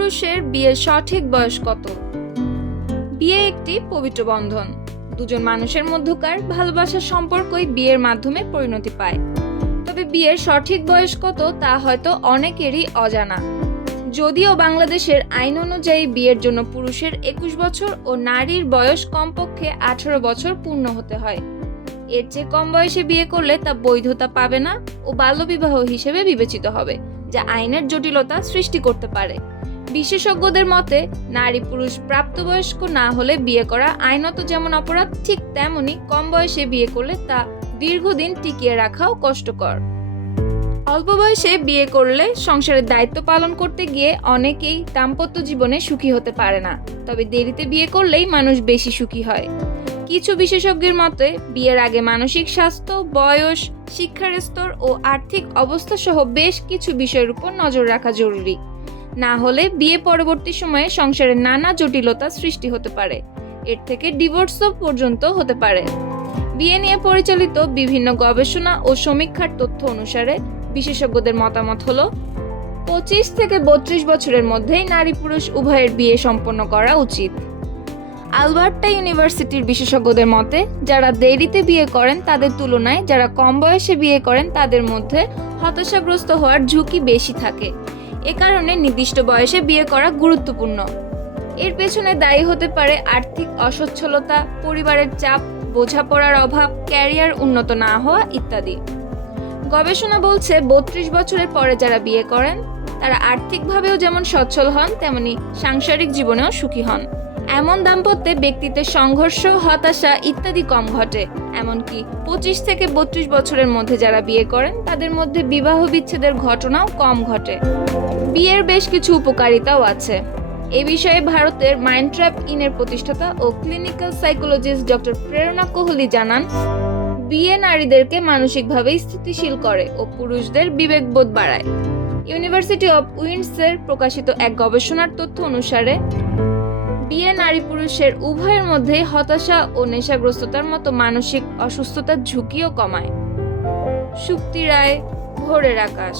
পুরুষের বিয়ের সঠিক বয়স কত? বিয়ে একটি পবিত্র বন্ধন। দুজন মানুষের মধ্যকার ভালোবাসার সম্পর্কই বিয়ের মাধ্যমে পরিণতি পায়। তবে বিয়ের সঠিক বয়স কত তা হয়তো অনেকেরই অজানা। যদিও বাংলাদেশের আইন অনুযায়ী বিয়ের জন্য পুরুষের একুশ বছর ও নারীর বয়স কমপক্ষে আঠারো বছর পূর্ণ হতে হয়। এর চেয়ে কম বয়সে বিয়ে করলে তা বৈধতা পাবে না ও বাল্যবিবাহ হিসেবে বিবেচিত হবে, যা আইনের জটিলতা সৃষ্টি করতে পারে। বিশেষজ্ঞদের মতে নারী পুরুষ প্রাপ্তবয়স্ক না হলে বিয়ে করা আইনত যেমন অপরাধ, ঠিক তেমনি কম বয়সে বিয়ে করলে তা দীর্ঘদিন টিকিয়ে রাখাও কষ্টকর। অল্প বয়সে বিয়ে করলে সংসারের দায়িত্ব পালন করতে গিয়ে অনেকেই দাম্পত্য জীবনে সুখী হতে পারে না। তবে দেরিতে বিয়ে করলেই মানুষ বেশি সুখী হয়। কিছু বিশেষজ্ঞের মতে, বিয়ের আগে মানসিক স্বাস্থ্য, বয়স, শিক্ষার স্তর ও আর্থিক অবস্থা সহ বেশ কিছু বিষয়ের উপর নজর রাখা জরুরি। না হলে বিয়ে পরবর্তী সময়ে সংসারে নানা জটিলতা সৃষ্টি হতে পারে। এর থেকে ডিভোর্সও পর্যন্ত হতে পারে। বিয়ে নিয়ে পরিচালিত বিভিন্ন গবেষণা ও সমীক্ষার তথ্য অনুসারে বিশেষজ্ঞদের মতামত হলো, পঁচিশ থেকে বত্রিশ বছরের মধ্যেই নারী পুরুষ উভয়ের বিয়ে সম্পন্ন করা উচিত। আলবার্টা ইউনিভার্সিটির বিশেষজ্ঞদের মতে, যারা দেরিতে বিয়ে করেন তাদের তুলনায়, যারা কম বয়সে বিয়ে করেন তাদের মধ্যে হতাশাগ্রস্ত হওয়ার ঝুঁকি বেশি থাকে। এ কারণে নির্দিষ্ট বয়সে বিয়ে করা গুরুত্বপূর্ণ। এর পেছনে দায়ী হতে পারে আর্থিক অসচ্ছলতা, পরিবারের চাপ, বোঝাপড়ার অভাব, ক্যারিয়ার উন্নত না হওয়া ইত্যাদি। গবেষণা বলছে বত্রিশ বছরের পরে যারা বিয়ে করেন, তারা আর্থিকভাবেও যেমন সচ্ছল হন, তেমনি সাংসারিক জীবনেও সুখী হন। এমন দাম্পত্যে ব্যক্তিত্বের সংঘর্ষ, হতাশা ইত্যাদি কম ঘটে। এমনকি পঁচিশ থেকে বত্রিশ বছরের মধ্যে যারা বিয়ে করেন, তাদের মধ্যে বিবাহ বিচ্ছেদের ঘটনাও কম ঘটে। বিয়ের বেশ কিছু উপকারিতাও আছে। এ বিষয়ে ভারতের মাইন্ড ট্র্যাপ ইনের প্রতিষ্ঠাতা ও ক্লিনিক্যাল সাইকোলজিস্ট ডক্টর প্রেরণা কোহলি জানান, বিয়ে নারীদেরকে মানসিকভাবে স্থিতিশীল করে ও পুরুষদের বিবেকবোধ বাড়ায়। ইউনিভার্সিটি অব উইন্ডসের প্রকাশিত এক গবেষণার তথ্য অনুসারে বিয়ে নারী পুরুষের উভয়ের মধ্যে হতাশা ও নেশাগ্রস্ততার মতো মানসিক অসুস্থতার ঝুঁকিও কমায়। শুক্তি রায়, ভোরের আকাশ।